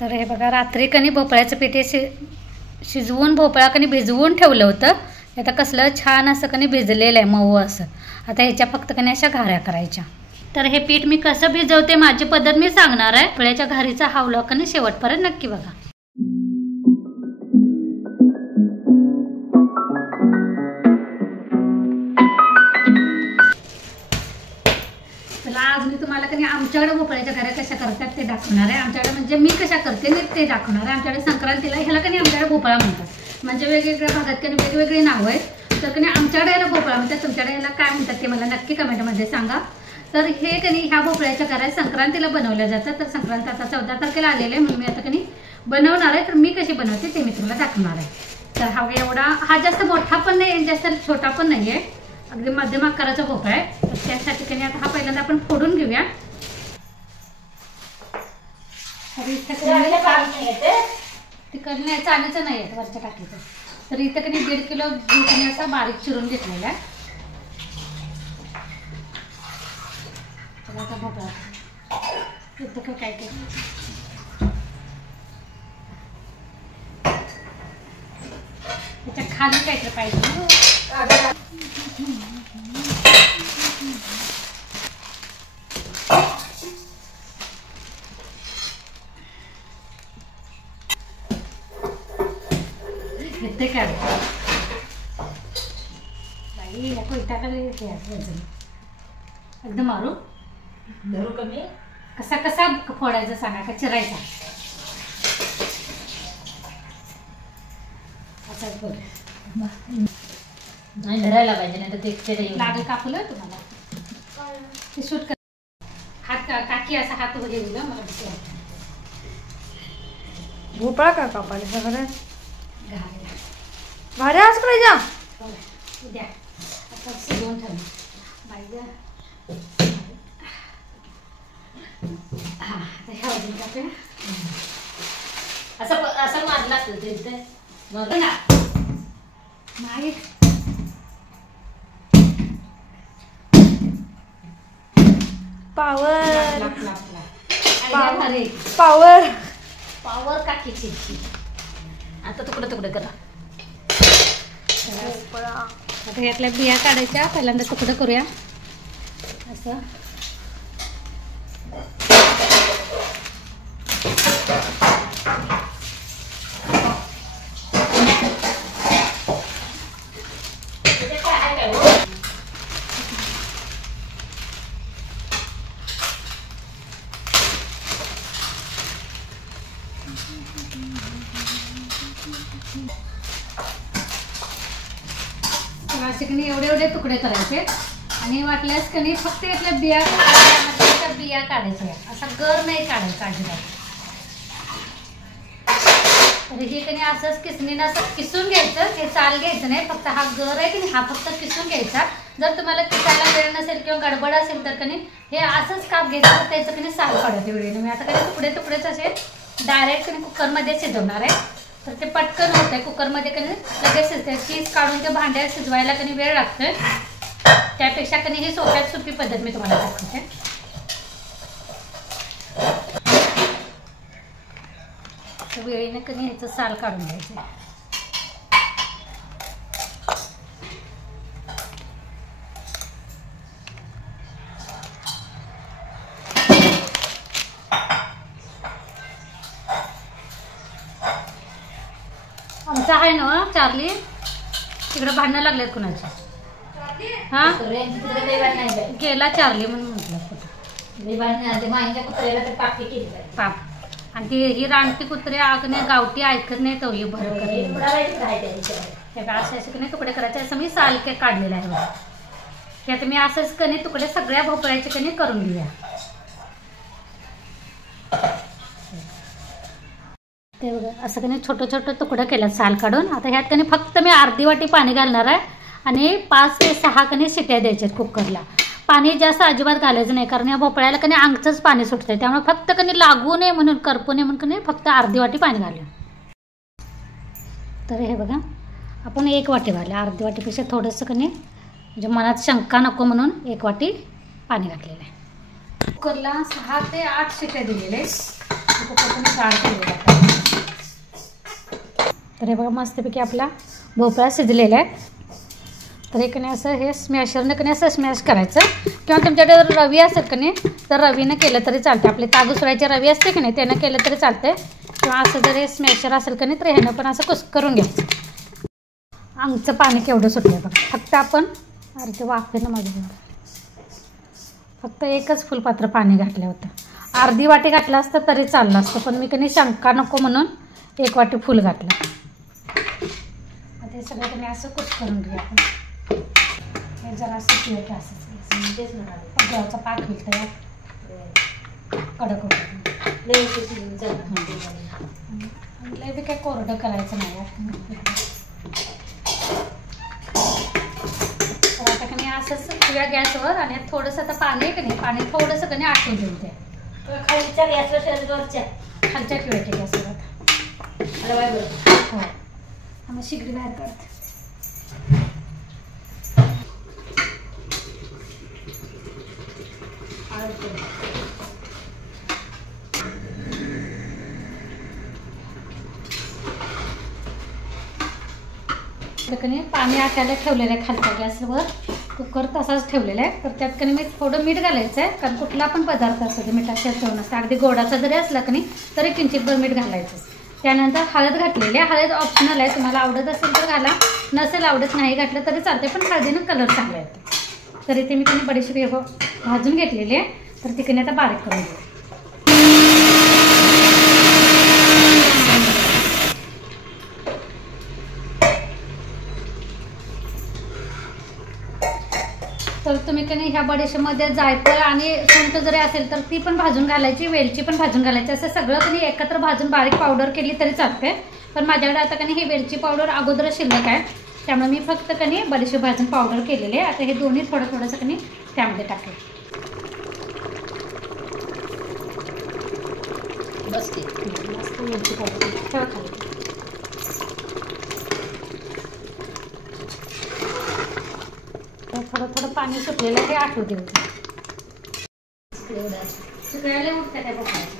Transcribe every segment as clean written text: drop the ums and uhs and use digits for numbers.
तर हे बघा, रात्री कणी भोपळ्याचं पीठ शिजवून भोपळा कणी भिजवून ठेवलं होतं. आता कसलं छान असं कणी भिजलेलं आहे, मऊ असं. आता ह्याच्या फक्त कणी अशा घाऱ्या करायच्या. तर हे पीठ मी कसं भिजवते माझी पद्धत मी सांगणार आहे. भोपळ्याच्या घारीचा हा व्लॉग कणी शेवटपर्यंत नक्की बघा. आज मी तुम्हाला कधी आमच्याकडे भोपळ्याच्या घाऱ्या कशा करतात ते दाखवणार आहे. आमच्याकडे म्हणजे मी कशा करते मी ते दाखवणार आहे. आमच्याकडे संक्रांतीला ह्याला कधी आमच्याकडे भोपळा म्हणतात. म्हणजे वेगवेगळ्या भागात कधी वेगवेगळी नावं आहेत. तर कधी आमच्याकडे याला भोपळा म्हणतात, तुमच्याकडे याला काय म्हणतात ते मला नक्की कमेंटमध्ये सांगा. तर हे कधी ह्या भोपळ्याच्या घाऱ्या संक्रांतीला बनवल्या जातात. तर संक्रांत आता 14 तारखेला आलेले आहे, म्हणून मी आता कधी बनवणार आहे. तर मी कशी बनवते ते मी तुम्हाला दाखवणार आहे. तर हा एवढा, हा जास्त मोठा पण नाही आणि जास्त छोटा पण नाही आहे, अगदी मध्यम आकाराचा भोपळा आहे. तर त्यासाठी कधी आता हा पहिल्यांदा आपण फोडून घेऊया. तिखट नाही, चाण्याचं नाही आहे वरच्या टाकीचं. तर इथं कधी 1.5 किलो गूळ असा बारीक चिरून घेतलेला आहे. आता भोपळा इथं काय केलं, त्याच्या खाली काहीतरी पाहिजे. ते काय बाई एकदम मारू धरू कमी. कसा कसा फोडायचा सांगा, का चिरायचा असाच बघ. नाही धरायला पाहिजे, नाही तर ते लागेल कापलं तुम्हाला. ते शूट कर हात काकी असा हात वगैरे दिला मला दिसला. भोपळा का कापायला सगळं घालायला भाड्या आज करायच्या उद्या आता शिजवून ठेवलं पाहिजे. हा आता ह्या वजन टाकूया. असं असं मारलं असतं ते इथे ना नाही. पावर पावर पावर काकीची. आता तुकडे तुकडे करा. आता यातल्या बिया काढायच्या. पहिल्यांदा तुकडं करूया असं. असे कणी एवढे एवढे तुकडे करायचे आणि वाटल्यास कणी फक्त यातल्या बिया काढायच्या. असा गर नाही काढायचा अजिबात. तर हे कणी असंच किसणीनं असं किसून घ्यायचं. हे चाल घ्यायचं नाही, फक्त हा गर आहे की हा फक्त किसून घ्यायचा. जर तुम्हाला किसायला वेळ नसेल किंवा गडबड असेल तर कणी हे असंच काप घ्यायचं. तर त्याचं कणी साल काढते वेळेने. मी आता कधी तुकडे तुकडेच असे डायरेक्ट कणी कुकरमध्ये शिजवणार आहे. तर ते पटकन होत आहे कुकरमध्ये कणी लगेच शिजते. चीज काढून ते भांड्यात शिजवायला कणी वेळ लागतोय. त्यापेक्षा कणी ही सोप्यात सोपी पद्धत मी तुम्हाला दाखवते. तर वेळेने कणी ह्याचं साल काढून घ्यायचं. आमचा आहे ना चार्ली, तिकडे भांडणं लागलेत कुणाचे. हा गेला चार्ली म्हणून म्हटलं पाप. आणि ती ही रानटी कुत्रे आगणे गावठी ऐकत नाही तो भर असे असे कणी तुकडे करायचे. असं मी साल के काढलेलं आहे. हे आता मी असंच कणी तुकडे सगळ्या भोपळ्याचे कणी करून घेऊया. ते बघा असं कणी छोटं छोटं तुकडं केलं साल काढून. आता ह्यात कणी फक्त मी अर्धी वाटी पाणी घालणार आहे आणि 5 ते 6 कणी शिट्या द्यायच्यात कुकरला. पाणी जास्त अजिबात घालायचं नाही, कारण या भोपळ्याला कणी अंगचंच पाणी सुटतंय. त्यामुळे फक्त कणी लागू नये म्हणून, करपू नये म्हणून कणी फक्त अर्धी वाटी पाणी घालूया. तर हे बघा आपण 1 वाटी घालूया. अर्धी वाटीपेक्षा थोडंसं कणी म्हणजे मनात शंका नको म्हणून 1 वाटी पाणी घातलेलं आहे. कुकरला 6 ते 8 शिट्या दिलेले. कुकर पण गाळ केलेला आहे. तर हे बघा मस्तपैकी आपला भोपळा शिजलेला आहे. तर एक नाही असं हे स्मॅशरनं कधी असं स्मॅश करायचं, किंवा तुमच्याकडे जर रवी असेल का नाही तर रवीनं केलं तरी चालते. आपले तागुसुरायची रवी असते की नाही त्यानं केलं तरी चालते, किंवा असं जर हे स्मॅशर असेल का नाही तर ह्यानं पण असं करून घ्यायचं. आमचं पाणी केवढं सुटलं आहे बघा. फक्त आपण अरे ते वाफेनं माझं फक्त एकच फुलपात्र पाणी घातलं होतं. अर्धी वाटी घातलं असतं तरी चाललं असतं, पण मी कधी शंका नको म्हणून 1 वाटी फुल घातलं. ते सगळं तुम्ही असं करून घेऊया आपण. हे जरा असं पिवळं की असं गव्हाचा पाक होईल तयार, कडक होतं. लय बी काय कोरडं करायचं नाही. तर आता का नाही असंच शिव्या गॅसवर, आणि थोडंसं आता पाणी आहे का नाही, पाणी थोडंसं का नाही आटून देऊन ते खालच्या गॅसवर खालच्या पिवळ्याच्या गॅसवर आता. हो आम्ही शिगडी बाहेर काढते. पाणी आटायला ठेवलेलं आहे खालच्या गॅसवर, कुकर तसाच ठेवलेला आहे. तर त्यात कधी मी थोडं मीठ घालायचं आहे, कारण कुठला पण पदार्थ असतो ते मिठाच्या चव नसतं. अगदी गोडाचा जरी असला की नाही तरी किंचितभर मीठ घालायचं. त्यानंतर हळद घातलेली आहे. हळद ऑप्शनल आहे, तुम्हाला आवडत असेल तर घाला, नसेल आवडत नाही घातलं तरी चालते, पण हळदीनं कलर चांगला येतो. तर इथे मी कधी बडीशेप भाजून घेतलेली आहे, तर ती कधी आता बारीक करून घेऊ. तर तुम्ही कधी ह्या बडीशेपमध्ये जायफळ आणि सुंठ जरी असेल तर ती पण भाजून घालायची, वेलची पण भाजून घालायची. असं सगळं कधी एकत्र भाजून बारीक पावडर केली तरी चालते, पण माझ्याकडे आता कधी ही वेलची पावडर अगोदर शिल्लक आहे, त्यामुळे मी फक्त कधी बडीशेप भाजून पावडर केलेली आहे. आता हे दोन्ही थोडंसं कधी त्यामध्ये टाकेल. बस मस्त वेलची पावडर ठेवा खाली. थोडं पाणी सुटलेलं हे आठवू देऊ. सगळ्याला उठतं त्या पप्पाचं.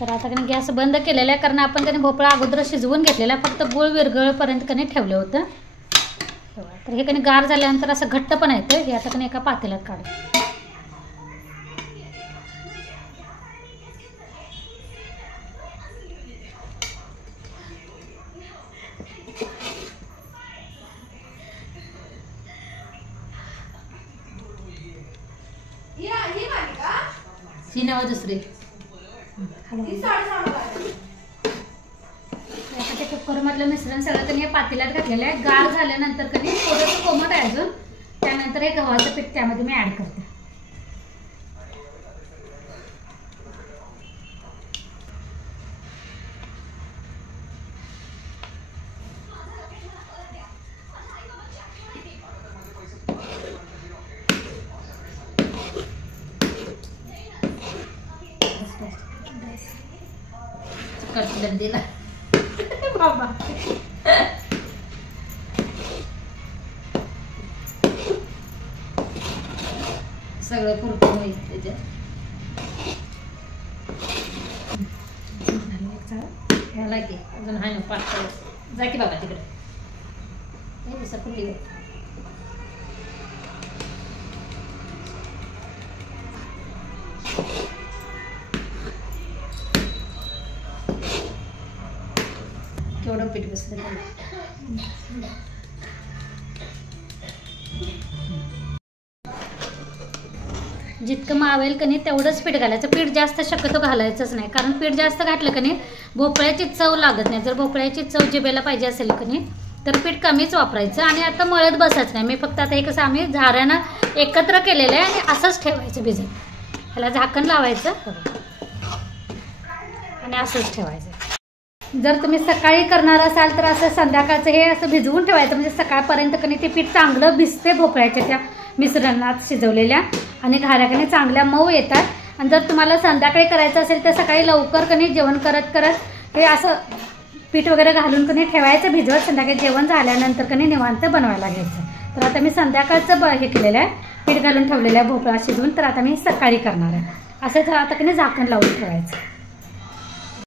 तर आता कधी गॅस बंद केलेला आहे, कारण आपण कधी भोपळा अगोदर शिजवून घेतलेला, फक्त गुळ विरघळपर्यंत कधी ठेवलं होतं. तर हे कधी गार झाल्यानंतर असं घट्ट पण येतं. हे आता कधी एका पातेल्यात काढू. दुसरी ते कुकरमधलं मिश्रण सगळं कधी पातेल्यात घातलेलं आहे. गार झाल्यानंतर कधी थोडंसं कोमट आहे अजून, त्यानंतर हे गव्हाचं पीठ त्यामध्ये मी ॲड करते. दिला बाबा सगळं पुरतं होईल त्याच्यात. ह्याला की अजून आहे ना पातळ. जा की बाबा तिकडे कुठली केवढं पीठ बसलं. जितकं मावेल की नाही तेवढंच पीठ घालायचं. पीठ जास्त शक्यतो घालायचंच नाही, कारण पीठ जास्त घातलं की नाही भोपळ्याची चव लागत नाही. जर भोपळ्याची चव जिभेला पाहिजे असेल की नाही तर पीठ कमीच वापरायचं. आणि आता मळत बसायचं नाही. मी फक्त आता हे कसं आम्ही झाऱ्यानं एकत्र केलेलं आहे आणि असंच ठेवायचं भिजत. ह्याला झाकण लावायचं आणि असंच ठेवायचं. जर तुम्ही सकाळी करणार असाल तर असं संध्याकाळचं हे असं भिजवून ठेवायचं, म्हणजे सकाळपर्यंत कणी ते पीठ चांगलं भिजते भोपळ्याच्या त्या मिश्रणात शिजवलेल्या आणि घाऱ्या चांगल्या मऊ येतात. आणि जर तुम्हाला संध्याकाळी करायचं असेल तर सकाळी लवकर कणी जेवण करत करत हे असं पीठ वगैरे घालून कणी ठेवायचं भिजवत. संध्याकाळी जेवण झाल्यानंतर कणी निवांत बनवायला घ्यायचं. तर आता मी संध्याकाळचं हे केलेलं आहे, पीठ घालून ठेवलेलं आहे भोपळा शिजवून. तर आता मी सकाळी करणार आहे. असं आता कणी झाकण लावून ठेवायचं.